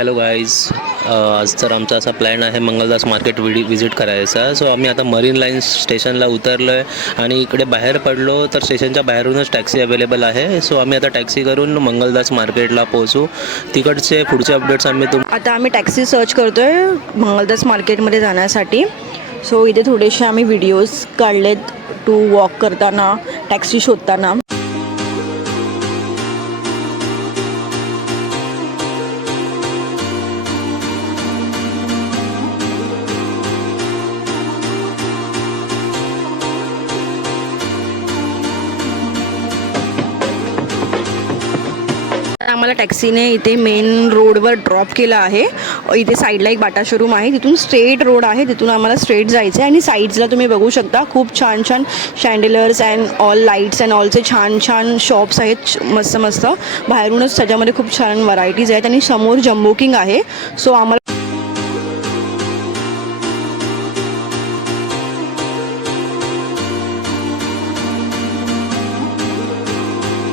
Hello guys, आज तर आमचा असा प्लॅन आहे मंगलदास मार्केट विजिट करायचा. सो आम्ही आता मरीन लाईन स्टेशनला उतरलो आहे आणि इकडे बाहेर पडलो तर स्टेशनच्या बाहेरूनच टॅक्सी अवेलेबल आहे. सो आम्ही आता टॅक्सी करून मंगलदास मार्केटला पोहोचू. तिकडचे पुढचे अपडेट्स आता आम्ही टॅक्सी सर्च करतोय मंगलदास मार्केटमध्ये जाण्यासाठी. सो इथे थोडेसे आम्ही व्हिडिओज काढलेत टू वॉक करताना, टॅक्सी शोधताना. आम्हाला टॅक्सीने इथे मेन रोडवर ड्रॉप केलं आहे. इथे साईडला एक बाटा शोरूम आहे, तिथून स्ट्रेट रोड आहे, तिथून आम्हाला स्ट्रेट जायचं आहे. आणि साईड्सला तुम्ही बघू शकता खूप छान छान शँडेलर्स अँड ऑल लाईट्स अँड ऑलचे छान छान शॉप्स आहेत, मस्त मस्त. बाहेरूनच त्याच्यामध्ये खूप छान व्हरायटीज आहेत. आणि समोर जम्बो किंग आहे. सो आम्हाला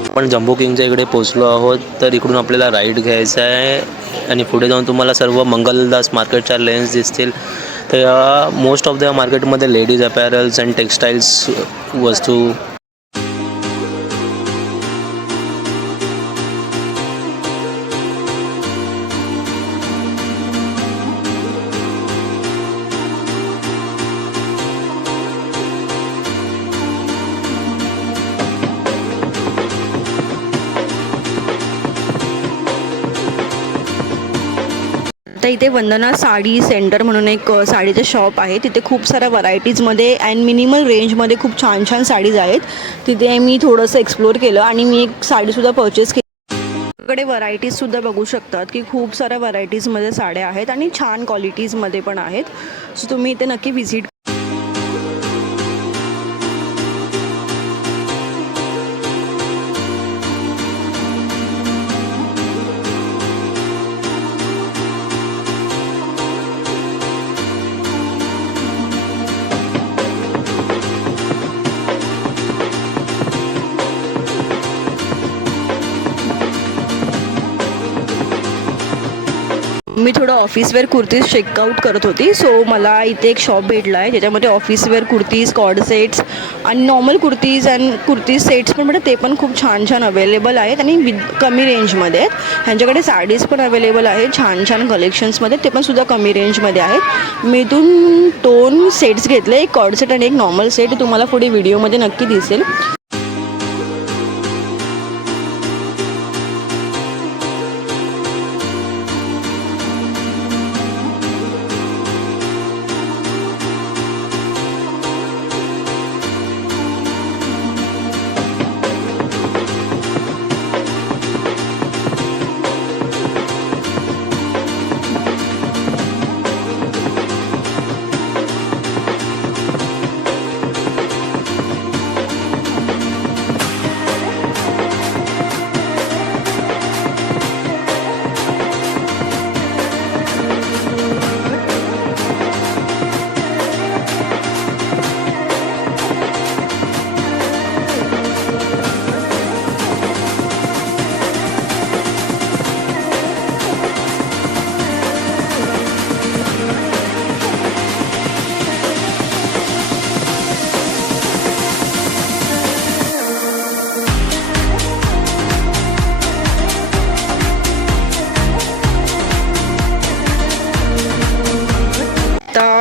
आपण जम्बो किंगच्या इकडे पोचलो आहोत. तर इकडून आपल्याला राईड घ्यायचा आहे आणि पुढे जाऊन तुम्हाला सर्व मंगलदास मार्केटच्या लेन्स दिसतील. तर मोस्ट ऑफ द मार्केटमध्ये लेडीज अपॅरल्स अँड टेक्स्टाईल्स वस्तू. आता इथे वंदना साडी सेंटर म्हणून एक साडीचं शॉप आहे. तिथे खूप साऱ्या व्हरायटीजमध्ये अँड मिनिमल रेंजमध्ये खूप छान छान साडीज आहेत. तिथे मी थोडंसं एक्सप्लोअर केलं आणि मी एक साडीसुद्धा परचेस केली. कडे व्हरायटीजसुद्धा बघू शकतात की खूप साऱ्या व्हरायटीजमध्ये साड्या आहेत आणि छान क्वालिटीजमध्ये पण आहेत. सो तुम्ही इथे नक्की व्हिजिट. मी थोडं ऑफिसवेअर कुर्तीज चेकआउट करत होती. सो मला इथे एक शॉप भेटला आहे ज्याच्यामध्ये ऑफिसवेअर कुर्तीज, कॉर्ड सेट्स आणि normal kurtis and kurtis sets पण म्हणजे ते पण खूप छान छान अवेलेबल आहेत आणि कमी रेंजमध्ये आहेत. ह्यांच्याकडे साडीज पण अवेलेबल आहेत छान छान कलेक्शन्समध्ये, ते पण सुद्धा कमी रेंजमध्ये आहेत. मी इथून 2 सेट्स घेतले, एक कॉर्ड सेट आणि एक नॉर्मल सेट. तुम्हाला पुढे व्हिडिओमध्ये नक्की दिसेल.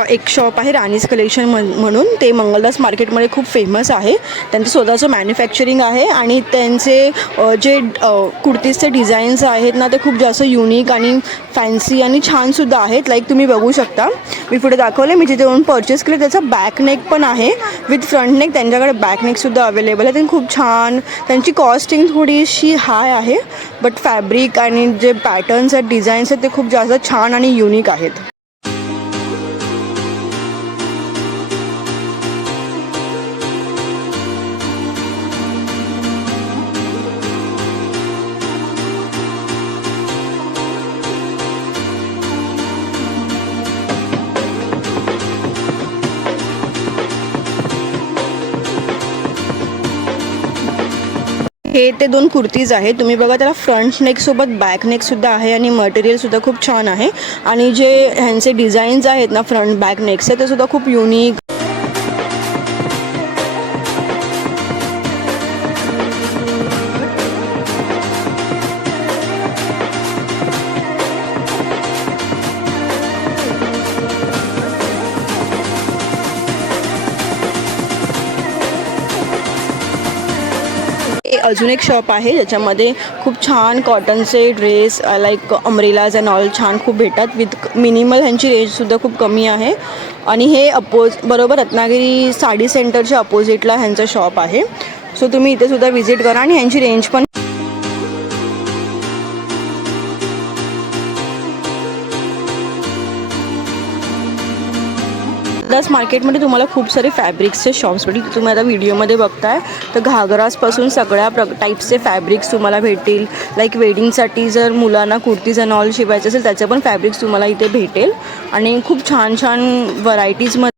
एक शॉप आहे राणीज कलेक्शन म्हणून, ते मंगलदास मार्केटमध्ये खूप फेमस आहे. त्यांचं स्वतःचं मॅन्युफॅक्चरिंग आहे आणि त्यांचे जे कुर्तीजचे डिझाईन्स आहेत ना ते खूप जास्त युनिक आणि फॅन्सी आणि छानसुद्धा आहेत. लाईक तुम्ही बघू शकता, मी पुढे दाखवले, मी तिथे येऊन परचेस केले. त्याचा बॅक नेक पण आहे विथ फ्रंट नेक. त्यांच्याकडे बॅक नेकसुद्धा अवेलेबल आहे आणि खूप छान. त्यांची कॉस्टिंग थोडीशी हाय आहे, बट फॅब्रिक आणि जे पॅटर्न्स आहेत, डिझाईन्स आहेत, ते खूप जास्त छान आणि युनिक आहेत. हे ते 2 कुर्तीज आहेत. तुम्ही बघा त्याला फ्रंट नेकसोबत बॅक नेकसुद्धा आहे आणि मटेरियलसुद्धा खूप छान आहे आणि जे ह्यांचे डिझाईन्स आहेत ना फ्रंट बॅक नेकचे ते सुद्धा खूप युनिक. हे अजून एक शॉप आहे ज्याच्यामध्ये खूप छान कॉटनचे dress like umbrellas and all छान खूप भेटतात विथ मिनिमल. ह्यांची रेंजसुद्धा खूप कमी आहे आणि हे बरोबर रत्नागिरी साडी सेंटरच्या अपोजिटला ह्यांचं शॉप आहे. सो तुम्ही इथे सुद्धा व्हिजिट करा आणि ह्यांची रेंज पण. दास मार्केटमध्ये तुम्हाला खूप सारे फॅब्रिक्सचे शॉप्स भेटतील. तुम्ही आता व्हिडिओमध्ये बघताय तर घागरासपासून सगळ्या टाईप्सचे फॅब्रिक्स तुम्हाला भेटतील. लाईक वेडिंगसाठी जर मुलांना कुर्तीज अँड ऑल शिवायचे असेल त्याचे पण फॅब्रिक्स तुम्हाला इथे भेटेल आणि खूप छान छान व्हरायटीजमध्ये.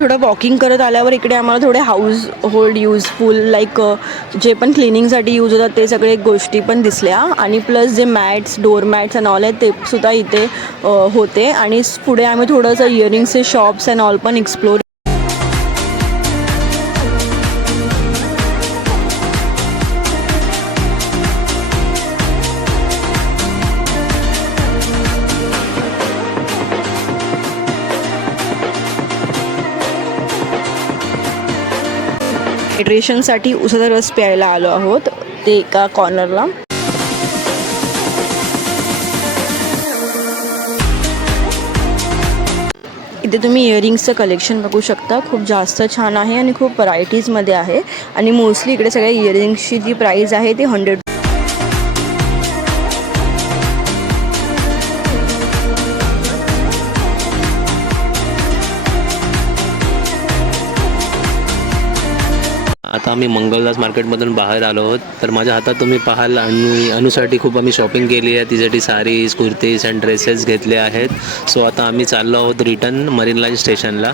थोडं वॉकिंग करत आल्यावर इकडे आम्हाला थोडे हाऊस होल्ड युजफुल लाईक जे पण क्लिनिंगसाठी यूज होतात ते सगळे गोष्टी पण दिसल्या आणि प्लस जे mats door mats and all आहेत ते सुद्धा इथे होते. आणि पुढे आम्ही थोडंसं इयरिंग्सचे शॉप्स अँड ऑल पण एक्सप्लोर. हायड्रेशनसाठी उसाचा रस प्यायला आलो आहोत ते एका कॉर्नरला. इथे तुम्ही इयरिंग्सचं कलेक्शन बघू शकता. खूप जास्त छान आहे आणि खूप व्हरायटीजमध्ये आहे आणि मोस्टली इकडे सगळ्या इयरिंग्सची जी प्राईस आहे ती 100. आता आम्ही मंगलदास मार्केटमधून बाहेर आलो आहोत. तर माझ्या हातात तुम्ही पाहाल अनुसाठी खूप आम्ही शॉपिंग केली आहे. तिच्यासाठी साडीज कुर्तीज अँड ड्रेसेस घेतले आहेत. सो आता आम्ही चाललो आहोत रिटर्न मरीन लाईन स्टेशनला.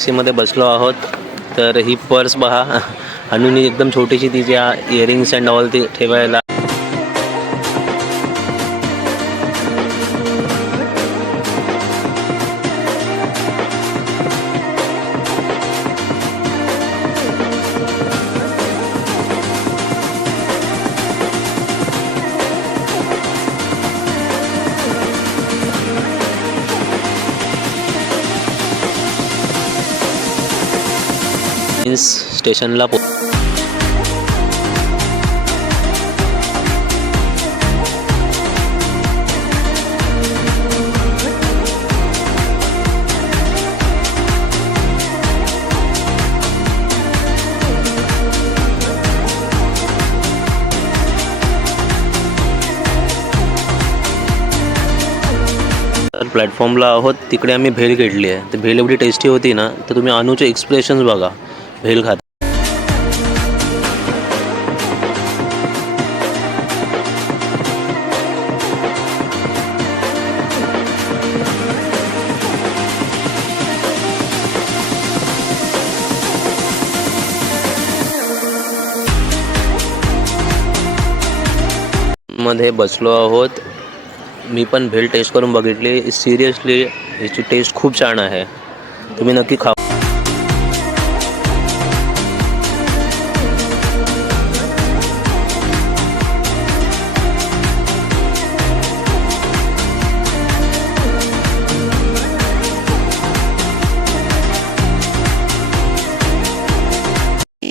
टॅक्सीमध्ये बसलो आहोत. तर ही पर्स पहा. अनुनी एकदम छोटीशी तिच्या इयरिंग्स अँड ऑल ती ठेवायला. स्टेशनला प्लॅटफॉर्मला आहोत. तिकडे आम्ही भेल घेतली आहे. तर भेल एवढी टेस्टी होती ना, तर तुम्ही अनुचे एक्सप्रेशन्स बघा भेल खात. मध्ये बसलो आहोत. मी पण भेल टेस्ट करून बघितली. सिरियसली याची टेस्ट खूप छान आहे. तुम्ही नक्की खा.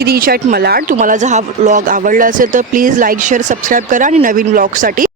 Rich at Malad. तुम्हाला जर हा व्लॉग आवडला असेल तर प्लीज लाईक शेअर सबस्क्राईब करा आणि नवीन व्लॉगसाठी